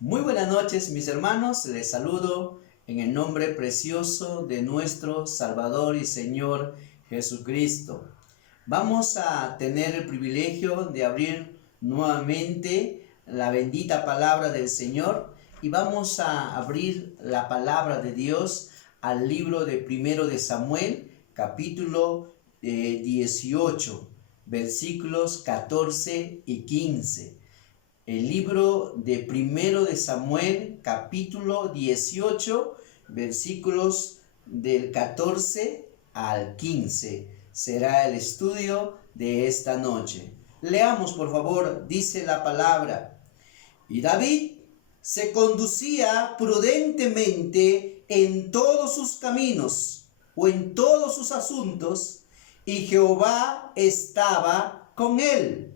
Muy buenas noches, mis hermanos. Les saludo en el nombre precioso de nuestro Salvador y Señor Jesucristo. Vamos a tener el privilegio de abrir nuevamente la bendita palabra del Señor y vamos a abrir la palabra de Dios al libro de Primero de Samuel, capítulo 18, versículos 14 y 15. El libro de Primero de Samuel, capítulo 18, versículos del 14 al 15. Será el estudio de esta noche. Leamos, por favor, dice la palabra. Y David se conducía prudentemente en todos sus caminos o en todos sus asuntos, y Jehová estaba con él.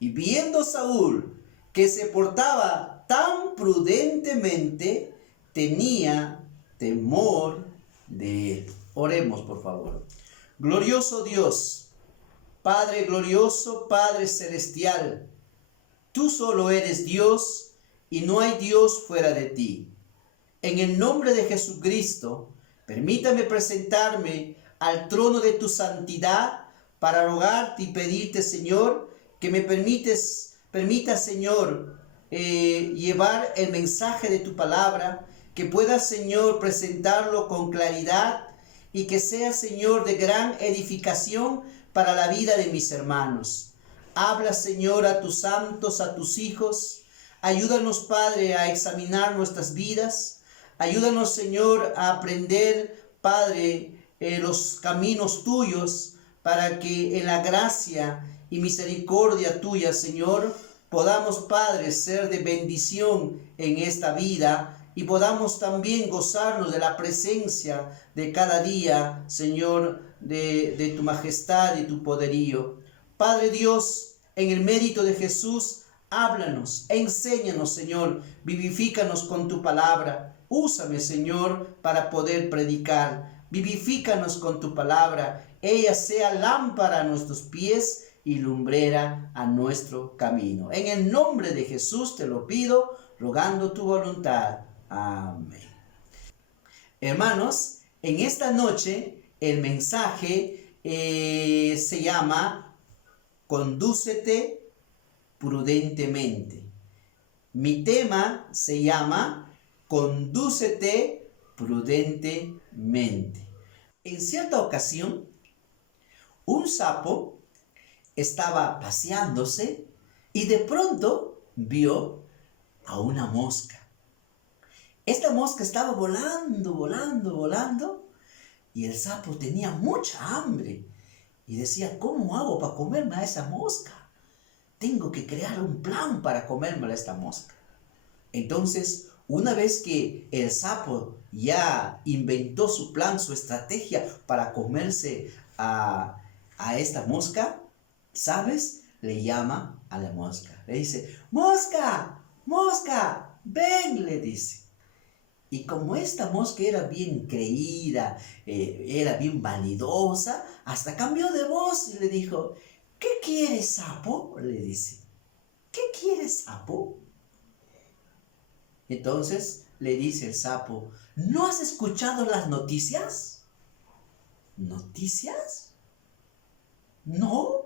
Y viendo Saúl que se portaba tan prudentemente, tenía temor de él. Oremos, por favor. Glorioso Dios, Padre glorioso, Padre celestial, tú solo eres Dios y no hay Dios fuera de ti. En el nombre de Jesucristo, permítame presentarme al trono de tu santidad para rogarte y pedirte, Señor, que me permita, Señor, llevar el mensaje de tu palabra, que pueda, Señor, presentarlo con claridad y que sea, Señor, de gran edificación para la vida de mis hermanos. Habla, Señor, a tus santos, a tus hijos. Ayúdanos, Padre, a examinar nuestras vidas. Ayúdanos, Señor, a aprender, Padre, los caminos tuyos, para que en la gracia y misericordia tuya, Señor, podamos, Padre, ser de bendición en esta vida y podamos también gozarnos de la presencia de cada día, Señor, de tu majestad y tu poderío. Padre Dios, en el mérito de Jesús, háblanos, enséñanos, Señor, vivifícanos con tu palabra. Úsame, Señor, para poder predicar. Vivifícanos con tu palabra. Ella sea lámpara a nuestros pies y lumbrera a nuestro camino. En el nombre de Jesús te lo pido, rogando tu voluntad. Amén. Hermanos, en esta noche el mensaje se llama Condúcete prudentemente. Mi tema se llama Condúcete prudentemente. En cierta ocasión, un sapo estaba paseándose y de pronto vio a una mosca. Esta mosca estaba volando y el sapo tenía mucha hambre y decía, ¿cómo hago para comerme a esa mosca? Tengo que crear un plan para comerme a esta mosca. Entonces, una vez que el sapo ya inventó su plan, su estrategia para comerse a esta mosca, ¿sabes? Le llama a la mosca. Le dice, mosca, mosca, ven, le dice. Y como esta mosca era bien creída, era bien vanidosa, hasta cambió de voz y le dijo, ¿qué quieres, sapo? Le dice, ¿qué quieres, sapo? Entonces le dice el sapo, ¿no has escuchado las noticias? ¿Noticias? ¿No?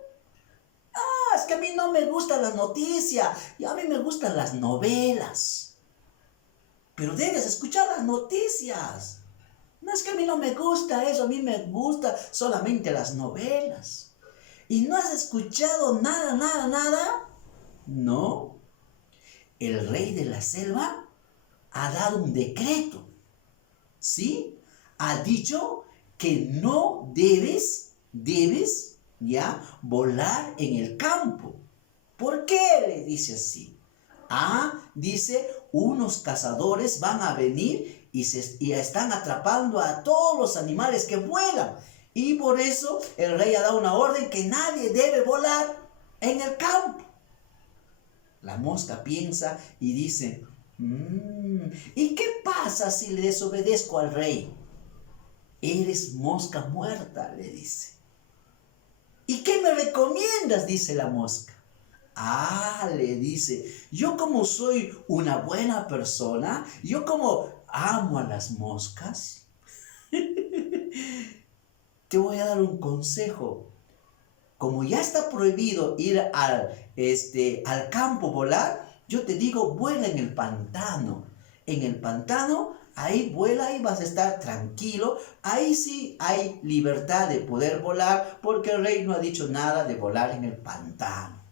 Es que a mí no me gustan las noticias, y a mí me gustan las novelas. Pero debes escuchar las noticias. No es que a mí no me gusta eso, a mí me gustan solamente las novelas. ¿Y no has escuchado nada? No. El rey de la selva ha dado un decreto, ¿sí? Ha dicho que no debes ya volar en el campo. ¿Por qué le dice así? Dice, unos cazadores van a venir y están atrapando a todos los animales que vuelan. Y por eso el rey ha dado una orden que nadie debe volar en el campo. La mosca piensa y dice, ¿y qué pasa si le desobedezco al rey? Eres mosca muerta, le dice. ¿Y qué me recomiendas? Dice la mosca. Ah, le dice, yo como soy una buena persona, yo como amo a las moscas, te voy a dar un consejo. Como ya está prohibido ir al campo volar, yo te digo, vuela en el pantano. En el pantano, ahí vuela y vas a estar tranquilo. Ahí sí hay libertad de poder volar, porque el rey no ha dicho nada de volar en el pantano.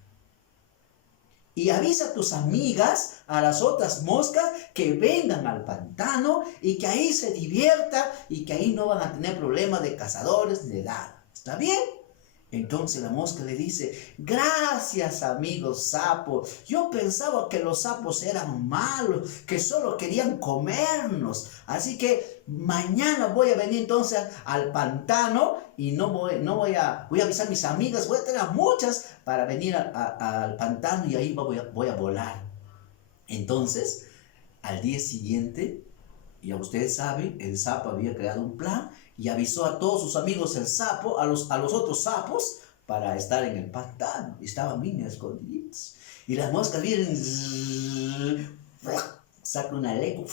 Y avisa a tus amigas, a las otras moscas, que vengan al pantano y que ahí se diviertan y que ahí no van a tener problemas de cazadores ni de nada. ¿Está bien? Entonces la mosca le dice, gracias amigo sapo, yo pensaba que los sapos eran malos, que solo querían comernos, así que mañana voy a venir entonces al pantano y voy a avisar a mis amigas, voy a tener a muchas para venir al pantano y ahí voy a volar. Entonces, al día siguiente, ya ustedes saben, el sapo había creado un plan y avisó a todos sus amigos el sapo, a los otros sapos, para estar en el pantano. Estaban bien escondidos. Y las moscas vienen, saca una lengua,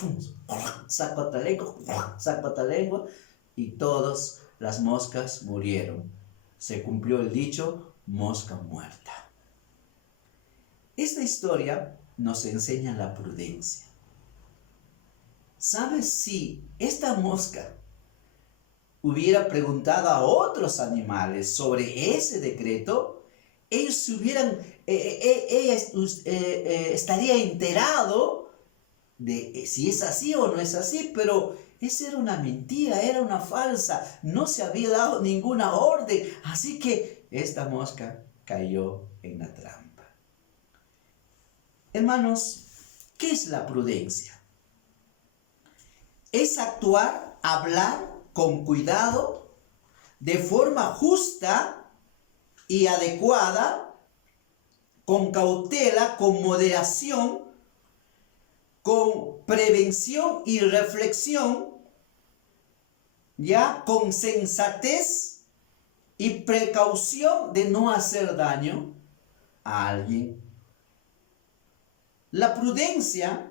saca otra lengua, saca otra lengua, y todas las moscas murieron. Se cumplió el dicho, mosca muerta. Esta historia nos enseña la prudencia. ¿Sabes si esta mosca hubiera preguntado a otros animales sobre ese decreto? Ellos se hubieran, ella estaría enterado de si es así o no es así, pero esa era una mentira, era una falsa, no se había dado ninguna orden, así que esta mosca cayó en la trampa. Hermanos, ¿qué es la prudencia? Es actuar, hablar con cuidado, de forma justa y adecuada, con cautela, con moderación, con prevención y reflexión, ya con sensatez y precaución de no hacer daño a alguien. La prudencia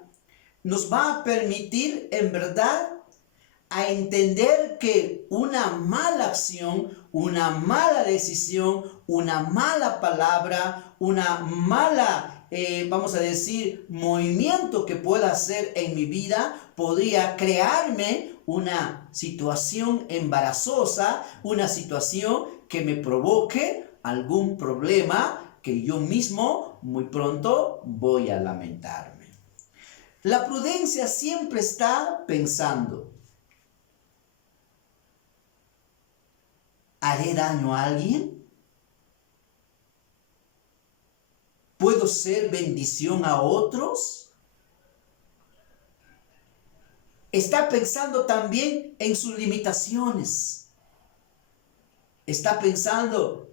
nos va a permitir en verdad a entender que una mala acción, una mala decisión, una mala palabra, una mala, vamos a decir, movimiento que pueda hacer en mi vida podría crearme una situación embarazosa, una situación que me provoque algún problema que yo mismo muy pronto voy a lamentarme. La prudencia siempre está pensando, ¿haré daño a alguien? ¿Puedo ser bendición a otros? Está pensando también en sus limitaciones. Está pensando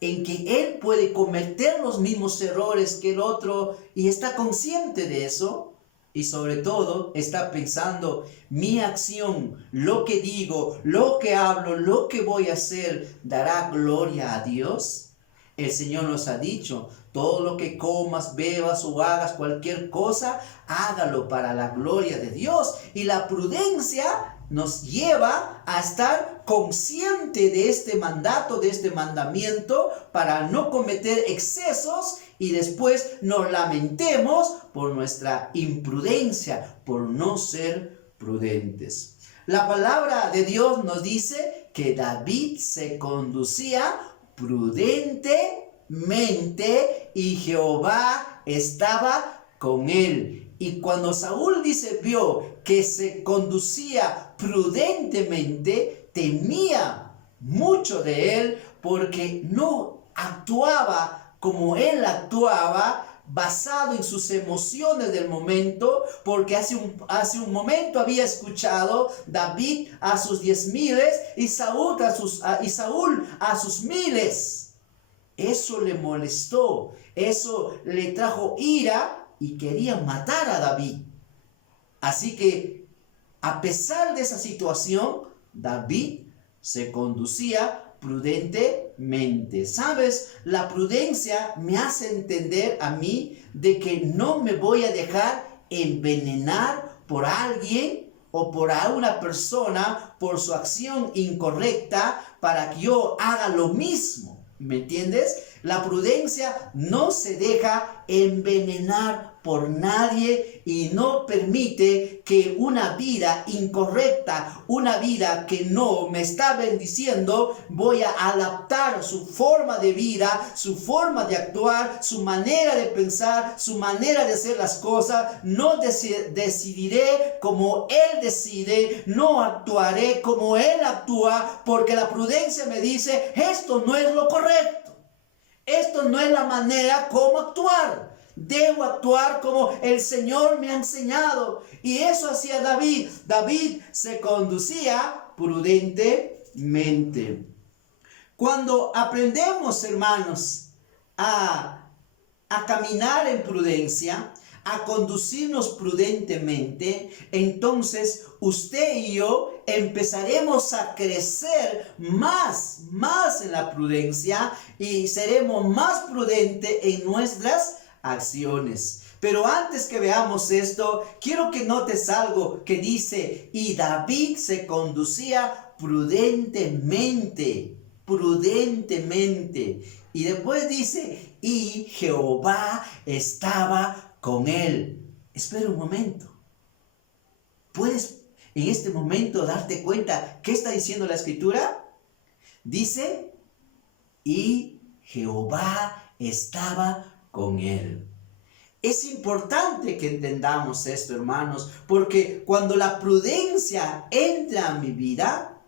en que él puede cometer los mismos errores que el otro y está consciente de eso. Y sobre todo está pensando, mi acción, lo que digo, lo que hablo, lo que voy a hacer, ¿dará gloria a Dios? El Señor nos ha dicho, todo lo que comas, bebas o hagas cualquier cosa, hágalo para la gloria de Dios. Y la prudencia nos lleva a estar consciente de este mandato, de este mandamiento, para no cometer excesos y después nos lamentemos por nuestra imprudencia, por no ser prudentes. La palabra de Dios nos dice que David se conducía prudentemente y Jehová estaba con él. Y cuando Saúl vio que se conducía prudentemente, temía mucho de él porque no actuaba como él actuaba, basado en sus emociones del momento, porque hace un momento había escuchado David a sus 10,000 y Saúl a sus 1,000. Eso le molestó, eso le trajo ira y quería matar a David. Así que, a pesar de esa situación, David se conducía prudentemente. ¿Sabes? La prudencia me hace entender a mí de que no me voy a dejar envenenar por alguien o por una persona por su acción incorrecta para que yo haga lo mismo. ¿Me entiendes? La prudencia no se deja envenenar por nadie y no permite que una vida incorrecta, una vida que no me está bendiciendo, voy a adaptar su forma de vida, su forma de actuar, su manera de pensar, su manera de hacer las cosas. No decidiré como Él decide, no actuaré como Él actúa, porque la prudencia me dice, esto no es lo correcto. Esto no es la manera como actuar. Debo actuar como el Señor me ha enseñado. Y eso hacía David. David se conducía prudentemente. Cuando aprendemos, hermanos, a caminar en prudencia, a conducirnos prudentemente, entonces usted y yo empezaremos a crecer más en la prudencia y seremos más prudentes en nuestras acciones. Pero antes que veamos esto, quiero que notes algo que dice, y David se conducía prudentemente. Y después dice, y Jehová estaba con él. Espera un momento. ¿Puedes en este momento darte cuenta qué está diciendo la escritura? Dice, y Jehová estaba con él. Es importante que entendamos esto, hermanos, porque cuando la prudencia entra a mi vida,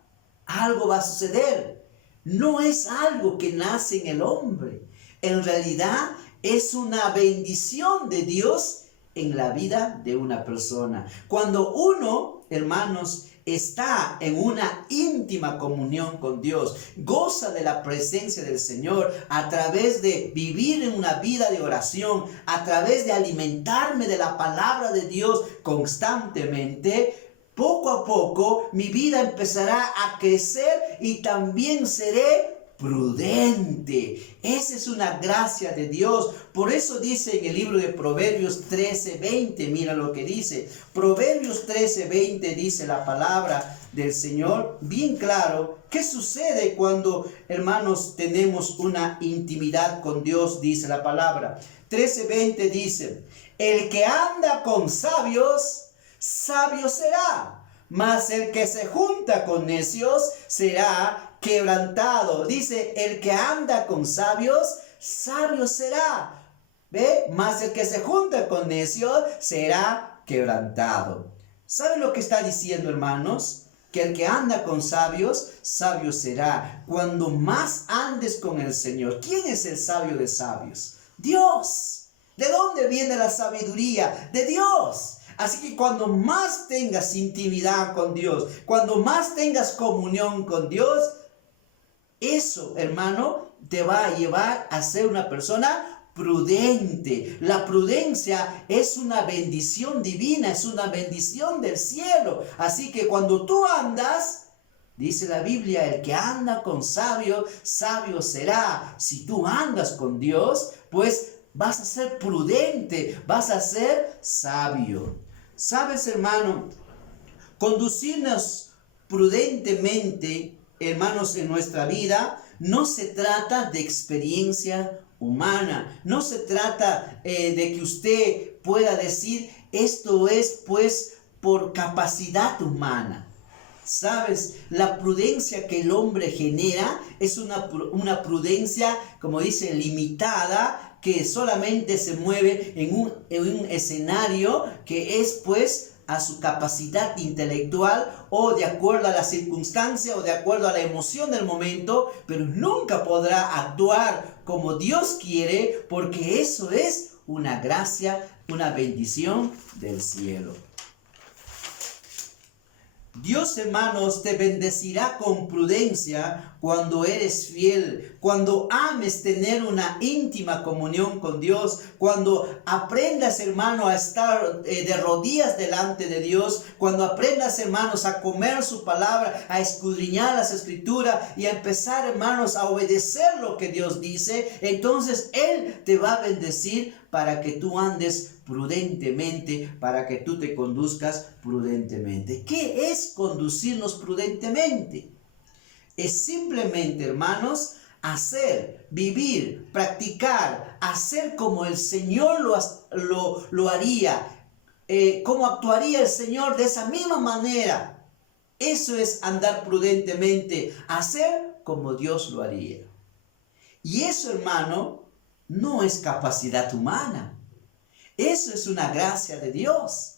algo va a suceder. No es algo que nace en el hombre. En realidad es una bendición de Dios en la vida de una persona. Cuando uno, hermanos, está en una íntima comunión con Dios, goza de la presencia del Señor a través de vivir en una vida de oración, a través de alimentarme de la palabra de Dios constantemente, poco a poco mi vida empezará a crecer y también seré prudente. Esa es una gracia de Dios. Por eso dice en el libro de Proverbios 13:20, mira lo que dice. Proverbios 13:20 dice la palabra del Señor bien claro. ¿Qué sucede cuando, hermanos, tenemos una intimidad con Dios? Dice la palabra. 13:20 dice, el que anda con sabios, sabio será, mas el que se junta con necios será quebrantado. Dice, el que anda con sabios, sabio será. ¿Ve? Mas el que se junta con necios será quebrantado. ¿Sabe lo que está diciendo, hermanos? Que el que anda con sabios, sabio será. Cuando más andes con el Señor. ¿Quién es el sabio de sabios? Dios. ¿De dónde viene la sabiduría? De Dios. Así que cuando más tengas intimidad con Dios, cuando más tengas comunión con Dios, eso, hermano, te va a llevar a ser una persona prudente. La prudencia es una bendición divina, es una bendición del cielo. Así que cuando tú andas, dice la Biblia, el que anda con sabio, sabio será. Si tú andas con Dios, pues vas a ser prudente, vas a ser sabio. ¿Sabes, hermano? Conducirnos prudentemente, hermanos, en nuestra vida, no se trata de experiencia humana. No se trata de que usted pueda decir, esto es pues por capacidad humana. ¿Sabes? La prudencia que el hombre genera es una prudencia, como dice, limitada, que solamente se mueve en un escenario que es pues a su capacidad intelectual o de acuerdo a la circunstancia o de acuerdo a la emoción del momento, pero nunca podrá actuar como Dios quiere, porque eso es una gracia, una bendición del cielo. Dios, hermanos, te bendecirá con prudencia cuando eres fiel, cuando ames tener una íntima comunión con Dios, cuando aprendas, hermano, a estar de rodillas delante de Dios, cuando aprendas, hermanos, a comer su palabra, a escudriñar las escrituras y a empezar, hermanos, a obedecer lo que Dios dice. Entonces Él te va a bendecir para que tú andes prudentemente, para que tú te conduzcas prudentemente. ¿Qué es conducirnos prudentemente? Es simplemente, hermanos, hacer, vivir, practicar, hacer como el Señor lo haría, como actuaría el Señor de esa misma manera. Eso es andar prudentemente, hacer como Dios lo haría. Y eso, hermano, no es capacidad humana. Eso es una gracia de Dios.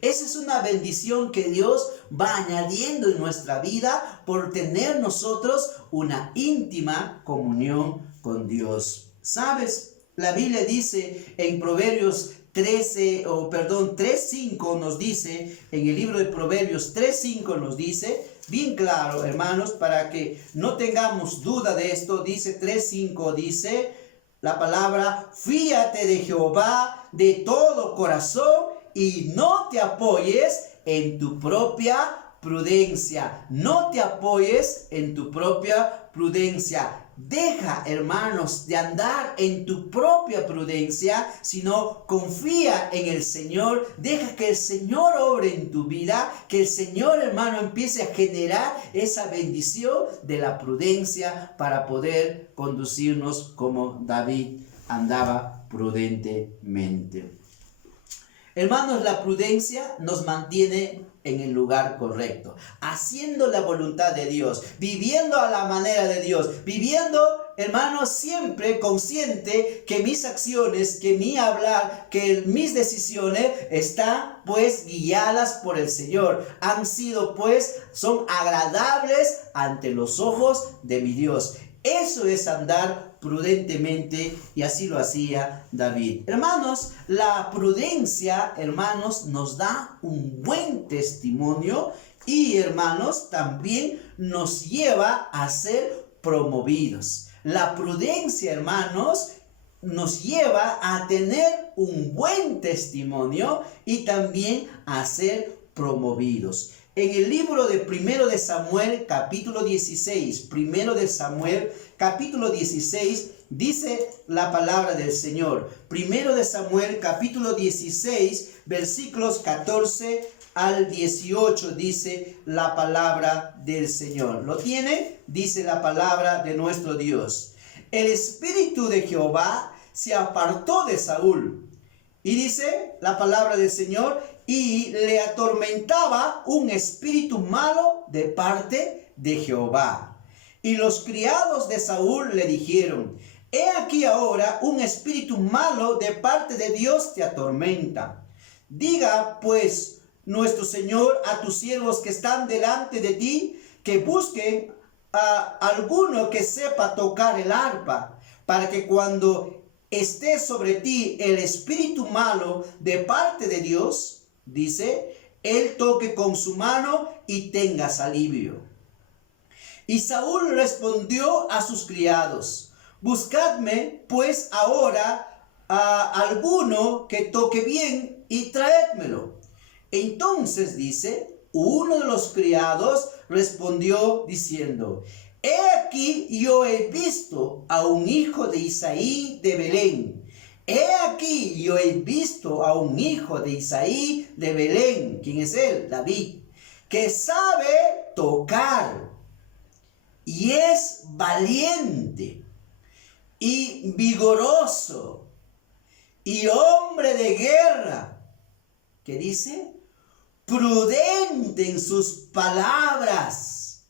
Esa es una bendición que Dios va añadiendo en nuestra vida por tener nosotros una íntima comunión con Dios. ¿Sabes? La Biblia dice en Proverbios 3:5 nos dice, en el libro de Proverbios 3:5 nos dice, bien claro, hermanos, para que no tengamos duda de esto, dice 3:5, dice la palabra: fíate de Jehová de todo corazón y no te apoyes en tu propia prudencia. No te apoyes en tu propia prudencia. Deja, hermanos, de andar en tu propia prudencia, sino confía en el Señor. Deja que el Señor obre en tu vida, que el Señor, hermano, empiece a generar esa bendición de la prudencia para poder conducirnos como David andaba prudentemente. Hermanos, la prudencia nos mantiene en el lugar correcto, haciendo la voluntad de Dios, viviendo a la manera de Dios, viviendo, hermanos, siempre consciente que mis acciones, que mi hablar, que mis decisiones están pues guiadas por el Señor, son agradables ante los ojos de mi Dios. Eso es andar prudentemente, y así lo hacía David. Hermanos, la prudencia, hermanos, nos da un buen testimonio y, hermanos, también nos lleva a ser promovidos. La prudencia, hermanos, nos lleva a tener un buen testimonio y también a ser promovidos. En el libro de 1 de Samuel, capítulo 16, 1 de Samuel, capítulo 16, dice la palabra del Señor. 1 de Samuel, capítulo 16, versículos 14 al 18, dice la palabra del Señor. ¿Lo tiene? Dice la palabra de nuestro Dios. El espíritu de Jehová se apartó de Saúl. Y dice la palabra del Señor: y le atormentaba un espíritu malo de parte de Jehová. Y los criados de Saúl le dijeron: he aquí ahora un espíritu malo de parte de Dios te atormenta. Diga pues nuestro Señor a tus siervos que están delante de ti, que busquen a alguno que sepa tocar el arpa, para que cuando esté sobre ti el espíritu malo de parte de Dios, dice, él toque con su mano y tengas alivio. Y Saúl respondió a sus criados: buscadme pues ahora a alguno que toque bien y traédmelo. Entonces, dice, uno de los criados respondió diciendo: he aquí yo he visto a un hijo de Isaí de Belén. He aquí yo he visto a un hijo de Isaí de Belén. ¿Quién es él? David. Que sabe tocar y es valiente y vigoroso y hombre de guerra. ¿Qué dice? Prudente en sus palabras.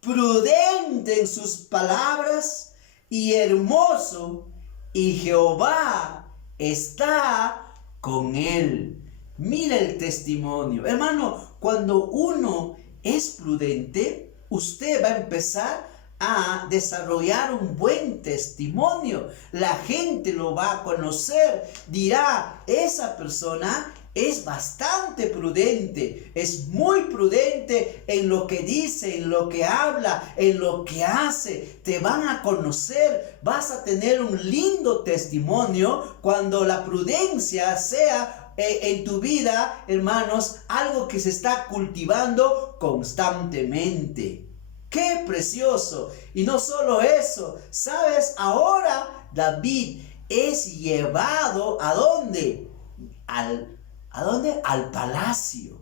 Prudente en sus palabras y hermoso, y Jehová está con él. Mira el testimonio. Hermano, cuando uno es prudente, usted va a empezar a desarrollar un buen testimonio. La gente lo va a conocer. Dirá, esa persona es bastante prudente, es muy prudente en lo que dice, en lo que habla, en lo que hace. Te van a conocer, vas a tener un lindo testimonio cuando la prudencia sea en tu vida, hermanos, algo que se está cultivando constantemente. ¡Qué precioso! Y no solo eso, ¿sabes? Ahora David es llevado ¿a dónde? ¿A dónde? Al palacio.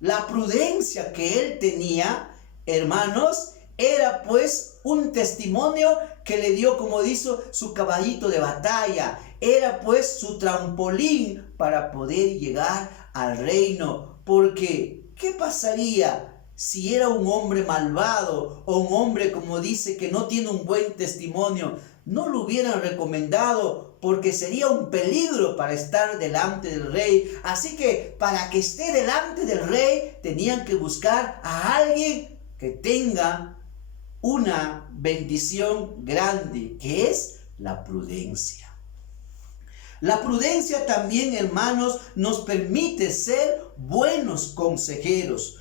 La prudencia que él tenía, hermanos, era pues un testimonio que le dio, como dice, su caballito de batalla. Era pues su trampolín para poder llegar al reino. Porque, ¿qué pasaría si era un hombre malvado o un hombre, como dice, que no tiene un buen testimonio? No lo hubieran recomendado porque sería un peligro para estar delante del rey. Así que para que esté delante del rey tenían que buscar a alguien que tenga una bendición grande, que es la prudencia. La prudencia también, hermanos, nos permite ser buenos consejeros.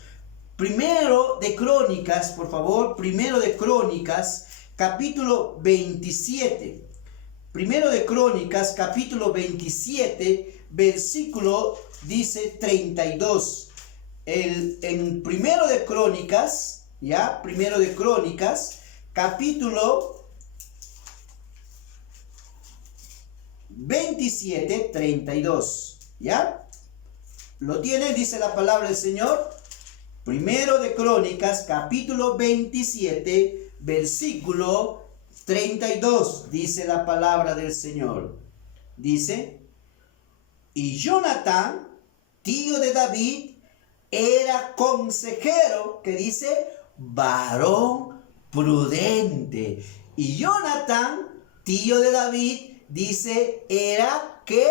Primero de Crónicas, por favor, Primero de Crónicas, capítulo 27. Primero de Crónicas, capítulo 27, versículo dice 32. En Primero de Crónicas, ¿ya? Primero de Crónicas, capítulo 27, 32. ¿Ya? ¿Lo tiene? Dice la palabra del Señor. Primero de Crónicas, capítulo 27, versículo 32, dice la palabra del Señor. Dice, y Jonatán, tío de David, era consejero, que dice, varón prudente. Y Jonatán, tío de David, dice, era que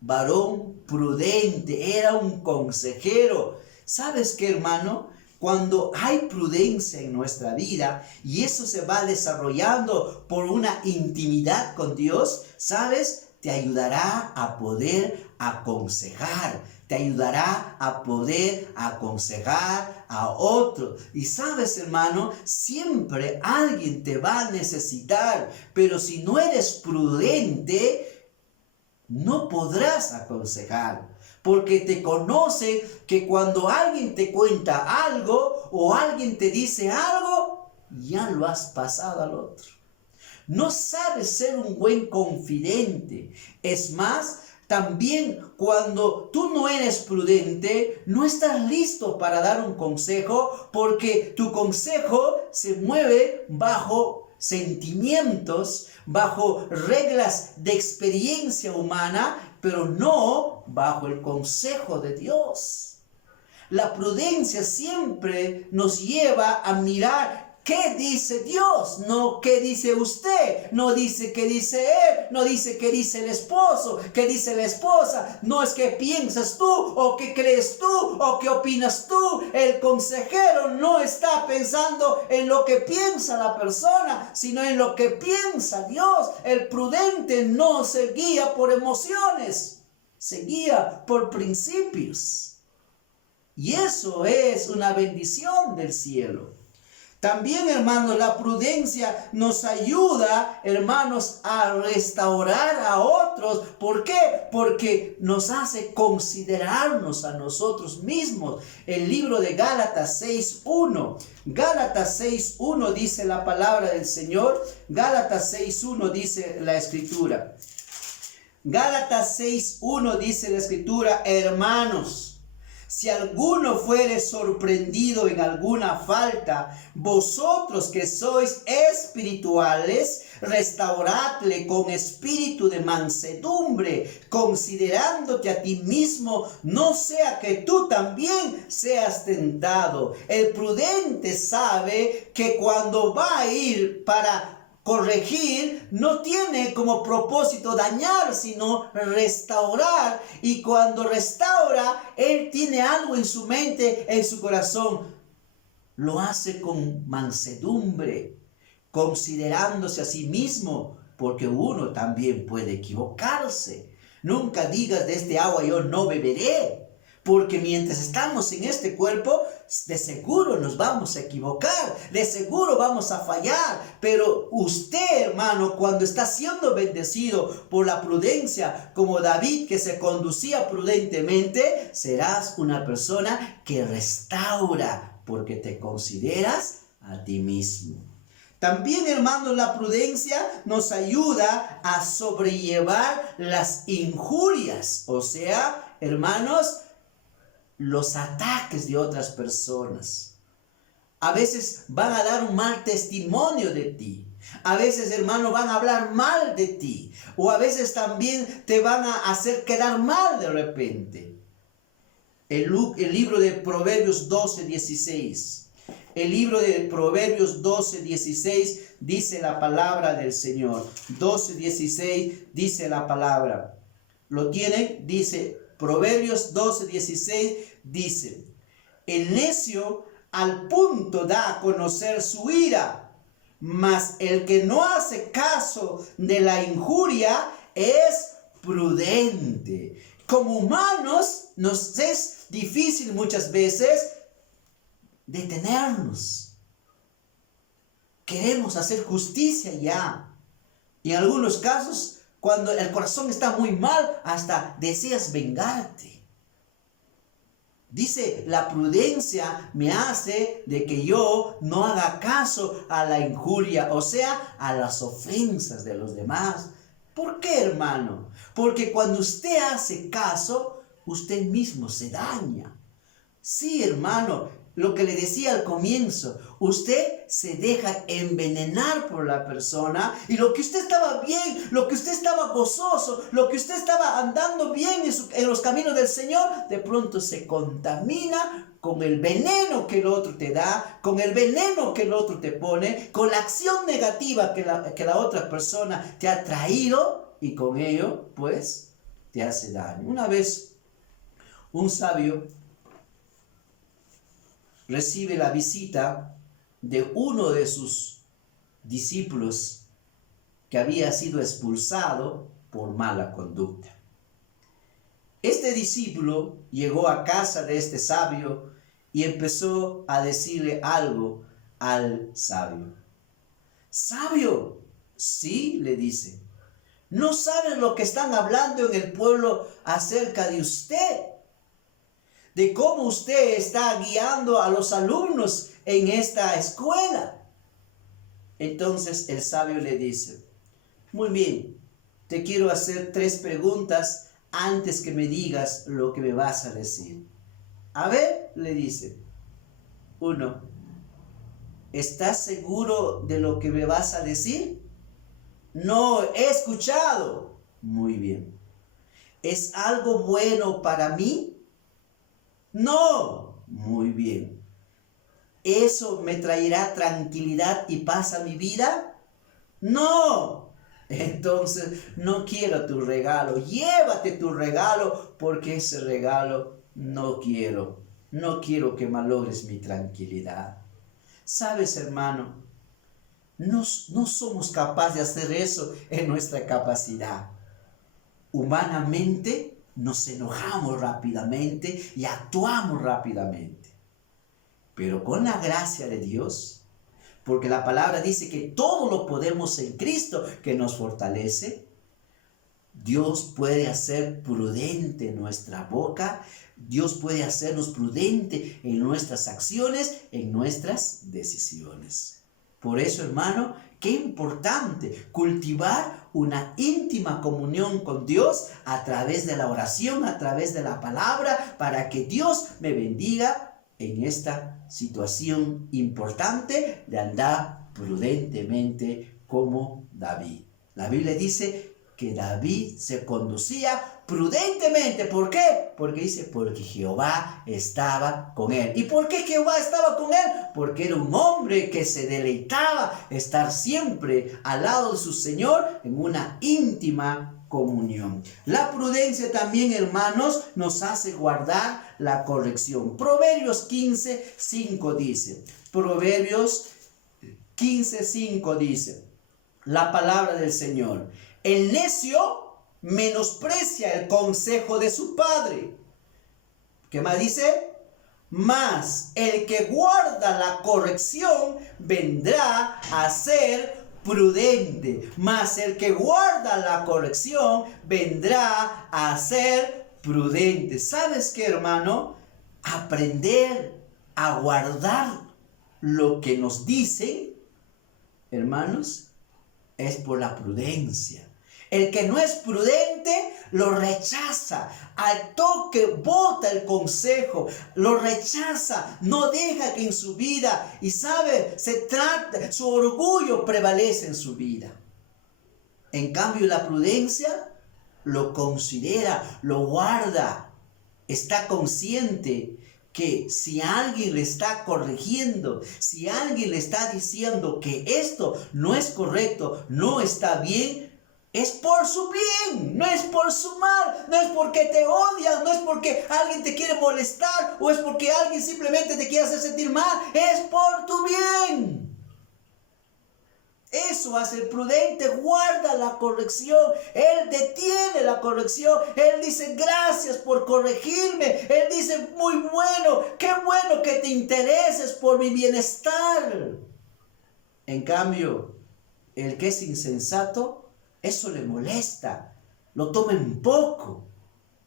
varón prudente, era un consejero. ¿Sabes qué, hermano? Cuando hay prudencia en nuestra vida y eso se va desarrollando por una intimidad con Dios, ¿sabes? Te ayudará a poder aconsejar, te ayudará a poder aconsejar a otros. Y sabes, hermano, siempre alguien te va a necesitar, pero si no eres prudente, no podrás aconsejar. Porque te conoce que cuando alguien te cuenta algo o alguien te dice algo, ya lo has pasado al otro. No sabes ser un buen confidente. Es más, también cuando tú no eres prudente, no estás listo para dar un consejo, porque tu consejo se mueve bajo sentimientos, bajo reglas de experiencia humana, pero no bajo el consejo de Dios. La prudencia siempre nos lleva a mirar qué dice Dios, no qué dice usted, no dice qué dice él, no dice qué dice el esposo, qué dice la esposa, no es qué piensas tú o qué crees tú o qué opinas tú. El consejero no está pensando en lo que piensa la persona, sino en lo que piensa Dios. El prudente no se guía por emociones, se guía por principios. Y eso es una bendición del cielo. También, hermanos, la prudencia nos ayuda, hermanos, a restaurar a otros. ¿Por qué? Porque nos hace considerarnos a nosotros mismos. El libro de Gálatas 6:1. Gálatas 6:1 dice la palabra del Señor. Gálatas 6:1 dice la Escritura. Gálatas 6:1 dice la Escritura, hermanos, si alguno fuere sorprendido en alguna falta, vosotros que sois espirituales, restauradle con espíritu de mansedumbre, considerándote a ti mismo, no sea que tú también seas tentado. El prudente sabe que cuando va a ir para corregir, no tiene como propósito dañar, sino restaurar. Y cuando restaura, él tiene algo en su mente, en su corazón. Lo hace con mansedumbre, considerándose a sí mismo, porque uno también puede equivocarse. Nunca digas de este agua yo no beberé. Porque mientras estamos en este cuerpo, de seguro nos vamos a equivocar, de seguro vamos a fallar. Pero usted, hermano, cuando está siendo bendecido por la prudencia, como David que se conducía prudentemente, serás una persona que restaura, porque te consideras a ti mismo. También, hermanos, la prudencia nos ayuda a sobrellevar las injurias, o sea, hermanos, los ataques de otras personas. A veces van a dar un mal testimonio de ti. A veces, hermano, van a hablar mal de ti. O a veces también te van a hacer quedar mal de repente. El libro de Proverbios 12:16. El libro de Proverbios 12:16 dice la palabra del Señor. 12:16 dice la palabra. ¿Lo tienen? Dice Proverbios 12:16 dice: el necio al punto da a conocer su ira, mas el que no hace caso de la injuria es prudente. Como humanos nos es difícil muchas veces detenernos. Queremos hacer justicia ya. Y en algunos casos, cuando el corazón está muy mal, hasta deseas vengarte. Dice, la prudencia me hace de que yo no haga caso a la injuria, o sea, a las ofensas de los demás. ¿Por qué, hermano? Porque cuando usted hace caso, usted mismo se daña. Sí, hermano, lo que le decía al comienzo, usted se deja envenenar por la persona y lo que usted estaba bien, lo que usted estaba gozoso, lo que usted estaba andando bien en los caminos del Señor, de pronto se contamina con el veneno que el otro te da, con el veneno que el otro te pone, con la acción negativa que la otra persona te ha traído y con ello, pues, te hace daño. Una vez, un sabio recibe la visita de uno de sus discípulos que había sido expulsado por mala conducta. Este discípulo llegó a casa de este sabio y empezó a decirle algo al sabio. Sabio, sí, le dice, ¿no saben lo que están hablando en el pueblo acerca de usted? De cómo usted está guiando a los alumnos en esta escuela. Entonces el sabio le dice, muy bien, te quiero hacer 3 preguntas antes que me digas lo que me vas a decir. A ver, le dice. 1. ¿Estás seguro de lo que me vas a decir? No, he escuchado. Muy bien. ¿Es algo bueno para mí? No, muy bien. ¿Eso me traerá tranquilidad y paz a mi vida? No. Entonces, no quiero tu regalo. Llévate tu regalo porque ese regalo no quiero. No quiero que malogres mi tranquilidad. ¿Sabes, hermano? No somos capaces de hacer eso en nuestra capacidad. Humanamente, nos enojamos rápidamente y actuamos rápidamente. Pero con la gracia de Dios, porque la palabra dice que todo lo podemos en Cristo que nos fortalece, Dios puede hacer prudente nuestra boca, Dios puede hacernos prudente en nuestras acciones, en nuestras decisiones. Por eso, hermano, qué importante cultivar una íntima comunión con Dios a través de la oración, a través de la palabra, para que Dios me bendiga en esta situación importante de andar prudentemente como David. La Biblia dice que David se conducía prudentemente. ¿Por qué? Porque dice, porque Jehová estaba con él. ¿Y por qué Jehová estaba con él? Porque era un hombre que se deleitaba estar siempre al lado de su Señor en una íntima comunión. La prudencia también, hermanos, nos hace guardar la corrección. Proverbios 15:5 dice, Proverbios 15:5 dice, la palabra del Señor, el necio menosprecia el consejo de su padre. ¿Qué más dice? Mas el que guarda la corrección vendrá a ser prudente. Mas el que guarda la corrección vendrá a ser prudente. ¿Sabes qué, hermano? Aprender a guardar lo que nos dicen, hermanos, es por la prudencia. El que no es prudente lo rechaza, al toque bota el consejo, lo rechaza, no deja que en su vida, y sabe, su orgullo prevalece en su vida. En cambio, la prudencia lo considera, lo guarda, está consciente que si alguien le está corrigiendo, si alguien le está diciendo que esto no es correcto, no está bien, es por su bien, no es por su mal, no es porque te odian, no es porque alguien te quiere molestar o es porque alguien simplemente te quiere hacer sentir mal, es por tu bien. Eso hace el prudente, guarda la corrección, él detiene la corrección, él dice gracias por corregirme, él dice muy bueno, qué bueno que te intereses por mi bienestar. En cambio, el que es insensato, eso le molesta, lo toma en poco.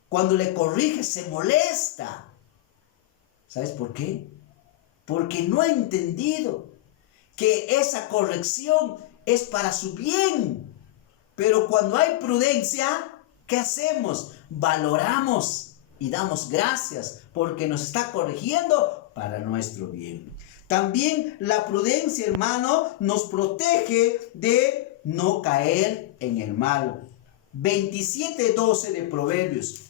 Cuando le corrige se molesta. ¿Sabes por qué? Porque no ha entendido que esa corrección es para su bien. Pero cuando hay prudencia, ¿qué hacemos? Valoramos y damos gracias porque nos está corrigiendo para nuestro bien. También la prudencia, hermano, nos protege de no caer en el mal. 27:12 de Proverbios.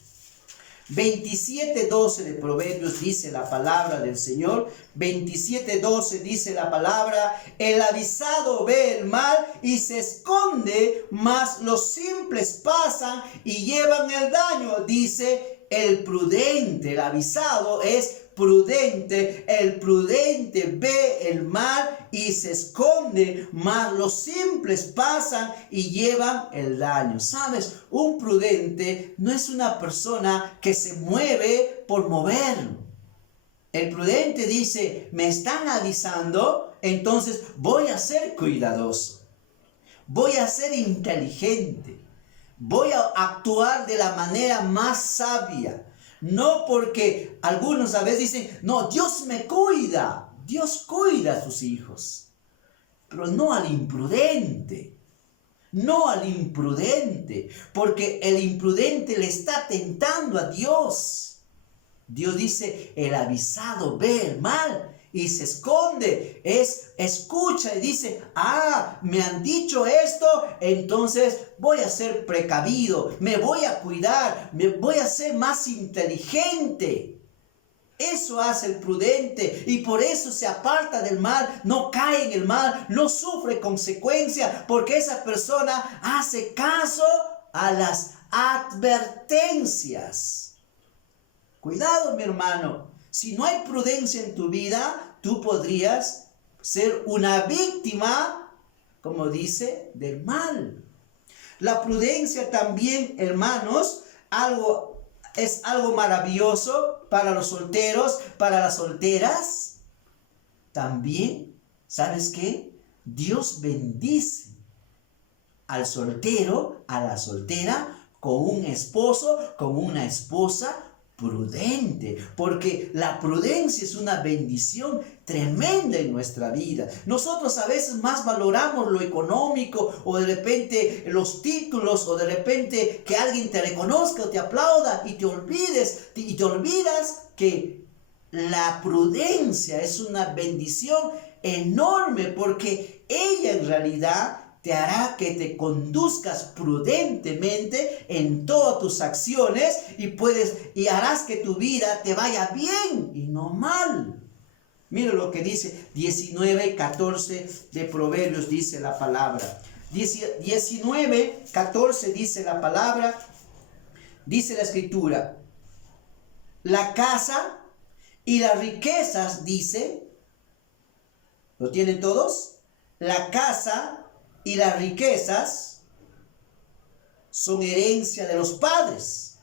27:12 de Proverbios dice la palabra del Señor. 27:12 dice la palabra: el avisado ve el mal y se esconde, mas los simples pasan y llevan el daño. Dice el prudente, el avisado es prudente, el prudente ve el mal y se esconde, mas los simples pasan y llevan el daño. ¿Sabes? Un prudente no es una persona que se mueve por mover. El prudente dice, me están avisando, entonces voy a ser cuidadoso, voy a ser inteligente, voy a actuar de la manera más sabia. No porque algunos a veces dicen, no, Dios me cuida. Dios cuida a sus hijos. Pero no al imprudente. No al imprudente. Porque el imprudente le está tentando a Dios. Dios dice, el avisado ve el mal y se esconde, escucha y dice, me han dicho esto, entonces voy a ser precavido, me voy a cuidar, me voy a ser más inteligente. Eso hace el prudente y por eso se aparta del mal, no cae en el mal, no sufre consecuencias, porque esa persona hace caso a las advertencias. Cuidado, mi hermano. Si no hay prudencia en tu vida, tú podrías ser una víctima, como dice, del mal. La prudencia también, hermanos, es algo maravilloso para los solteros, para las solteras. También, ¿sabes qué? Dios bendice al soltero, a la soltera, con un esposo, con una esposa prudente, porque la prudencia es una bendición tremenda en nuestra vida. Nosotros a veces más valoramos lo económico o de repente los títulos o de repente que alguien te reconozca o te aplauda y te olvidas que la prudencia es una bendición enorme porque ella en realidad te hará que te conduzcas prudentemente en todas tus acciones y harás que tu vida te vaya bien y no mal. Mira lo que dice 19:14 de Proverbios, dice la palabra. 19:14 dice la palabra, dice la escritura, la casa y las riquezas, dice, ¿lo tienen todos? La casa y las riquezas son herencia de los padres,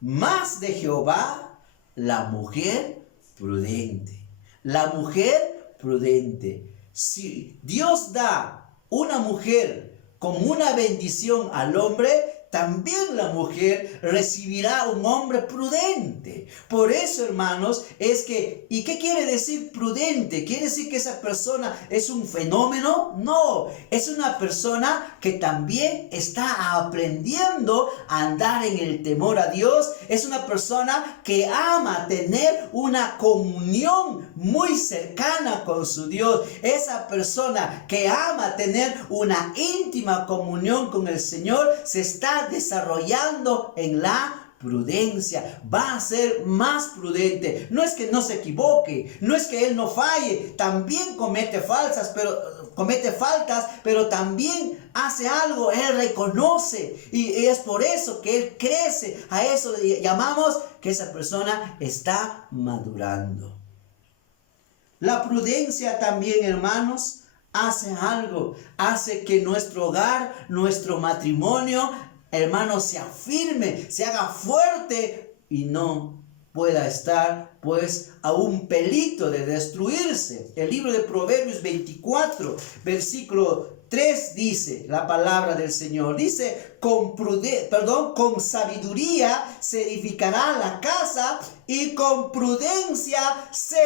mas de Jehová la mujer prudente. La mujer prudente. Si Dios da una mujer como una bendición al hombre, también la mujer recibirá un hombre prudente. Por eso, hermanos, ¿y qué quiere decir prudente? ¿Quiere decir que esa persona es un fenómeno? No, es una persona que también está aprendiendo a andar en el temor a Dios. Es una persona que ama tener una comunión muy cercana con su Dios. Esa persona que ama tener una íntima comunión con el Señor se está desarrollando en la prudencia, va a ser más prudente. No es que no se equivoque, no es que él no falle, también comete faltas, pero también hace algo, él reconoce, y es por eso que él crece. A eso le llamamos que esa persona está madurando. La prudencia también, hermanos, hace algo, hace que nuestro hogar, nuestro matrimonio, hermanos, se afirme, se haga fuerte y no pueda estar pues a un pelito de destruirse. El libro de Proverbios 24, versículo 3 dice la palabra del Señor. Dice, con sabiduría se edificará la casa y con prudencia se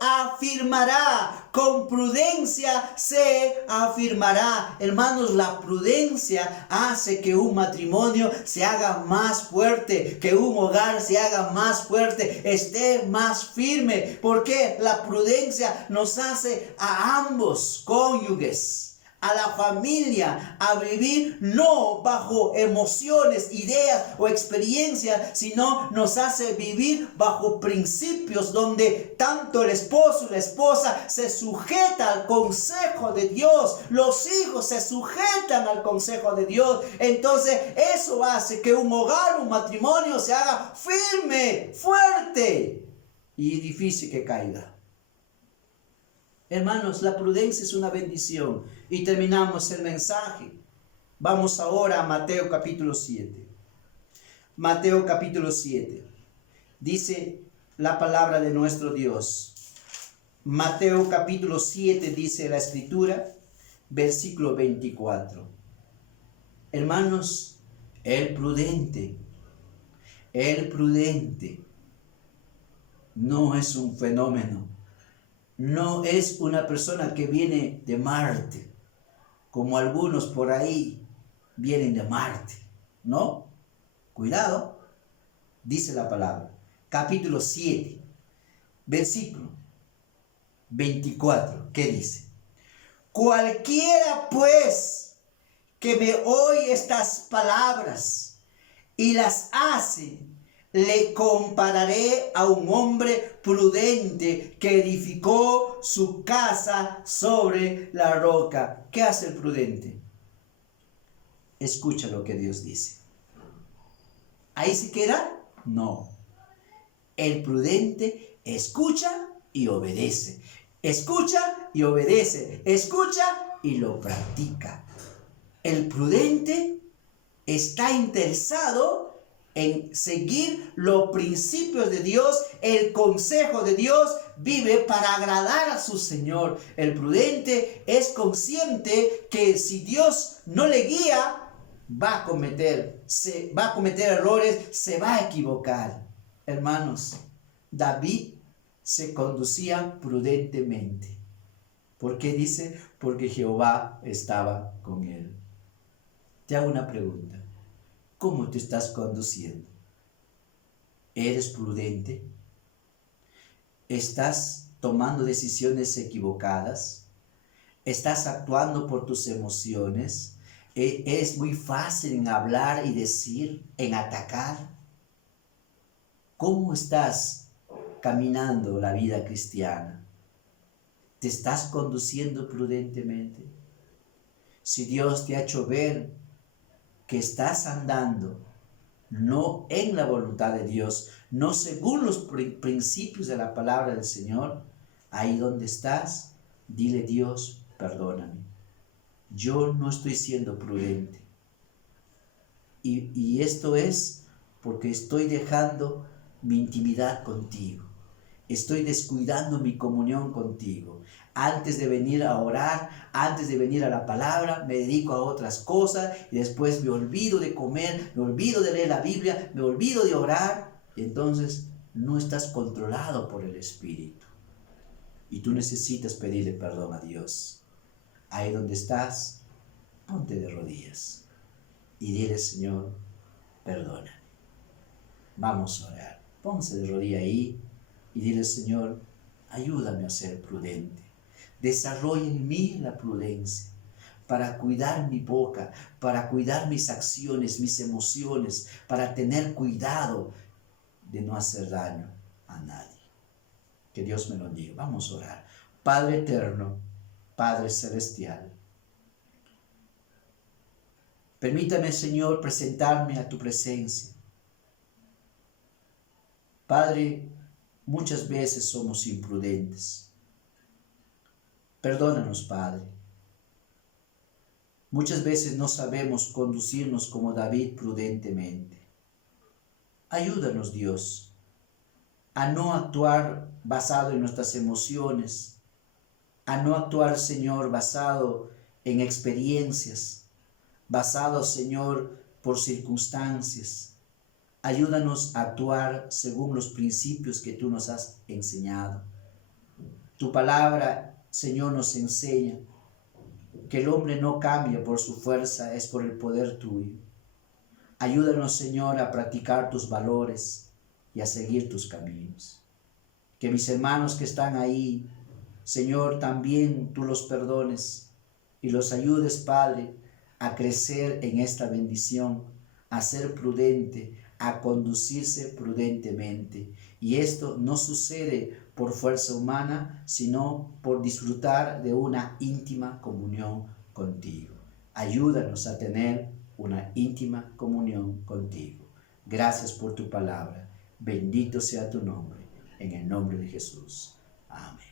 afirmará. Con prudencia se afirmará. Hermanos, la prudencia hace que un matrimonio se haga más fuerte, que un hogar se haga más fuerte, esté más firme, porque la prudencia nos hace a ambos cónyuges, a la familia, a vivir no bajo emociones, ideas o experiencias, sino nos hace vivir bajo principios donde tanto el esposo y la esposa se sujeta al consejo de Dios, los hijos se sujetan al consejo de Dios. Entonces eso hace que un hogar, un matrimonio se haga firme, fuerte y difícil que caiga. Hermanos, la prudencia es una bendición. Y terminamos el mensaje. Vamos ahora a Mateo capítulo 7. Mateo capítulo 7. Dice la palabra de nuestro Dios. Mateo capítulo 7 dice la escritura, versículo 24. Hermanos, el prudente no es un fenómeno. No es una persona que viene de Marte, como algunos por ahí vienen de Marte, ¿no? Cuidado, dice la palabra. Capítulo 7, versículo 24, ¿qué dice? Cualquiera pues que me oye estas palabras y las hace, le compararé a un hombre prudente que edificó su casa sobre la roca. ¿Qué hace el prudente? Escucha lo que Dios dice. ¿Ahí se queda? No. El prudente escucha y obedece. Escucha y obedece. Escucha y lo practica. El prudente está interesado en seguir los principios de Dios, el consejo de Dios, vive para agradar a su Señor. El prudente es consciente que si Dios no le guía, va a cometer errores, se va a equivocar. Hermanos, David se conducía prudentemente. ¿Por qué dice? Porque Jehová estaba con él. Te hago una pregunta. ¿Cómo te estás conduciendo? ¿Eres prudente? ¿Estás tomando decisiones equivocadas? ¿Estás actuando por tus emociones? ¿Es muy fácil en hablar y decir, en atacar? ¿Cómo estás caminando la vida cristiana? ¿Te estás conduciendo prudentemente? Si Dios te ha hecho ver que estás andando no en la voluntad de Dios, no según los principios de la palabra del Señor, ahí donde estás, dile: Dios, perdóname. Yo no estoy siendo prudente. Y esto es porque estoy dejando mi intimidad contigo. Estoy descuidando mi comunión contigo. Antes de venir a orar, antes de venir a la palabra, me dedico a otras cosas y después me olvido de comer, me olvido de leer la Biblia, me olvido de orar. Entonces no estás controlado por el Espíritu. Y tú necesitas pedirle perdón a Dios. Ahí donde estás, ponte de rodillas y dile, Señor, perdóname. Vamos a orar. Pónse de rodilla ahí y dile, Señor, ayúdame a ser prudente. Desarrolla en mí la prudencia para cuidar mi boca, para cuidar mis acciones, mis emociones, para tener cuidado de no hacer daño a nadie. Que Dios me lo diga. Vamos a orar. Padre eterno, Padre celestial, permítame, Señor, presentarme a tu presencia. Padre, muchas veces somos imprudentes. Perdónanos, Padre. Muchas veces no sabemos conducirnos como David prudentemente. Ayúdanos, Dios, a no actuar basado en nuestras emociones, a no actuar, Señor, basado en experiencias, basado, Señor, por circunstancias. Ayúdanos a actuar según los principios que tú nos has enseñado. Tu palabra, Señor, nos enseña que el hombre no cambia por su fuerza, es por el poder tuyo. Ayúdanos, Señor, a practicar tus valores y a seguir tus caminos. Que mis hermanos que están ahí, Señor, también tú los perdones y los ayudes, Padre, a crecer en esta bendición, a ser prudente, a conducirse prudentemente. Y esto no sucede por fuerza humana, sino por disfrutar de una íntima comunión contigo. Ayúdanos a tener una íntima comunión contigo. Gracias por tu palabra. Bendito sea tu nombre. En el nombre de Jesús. Amén.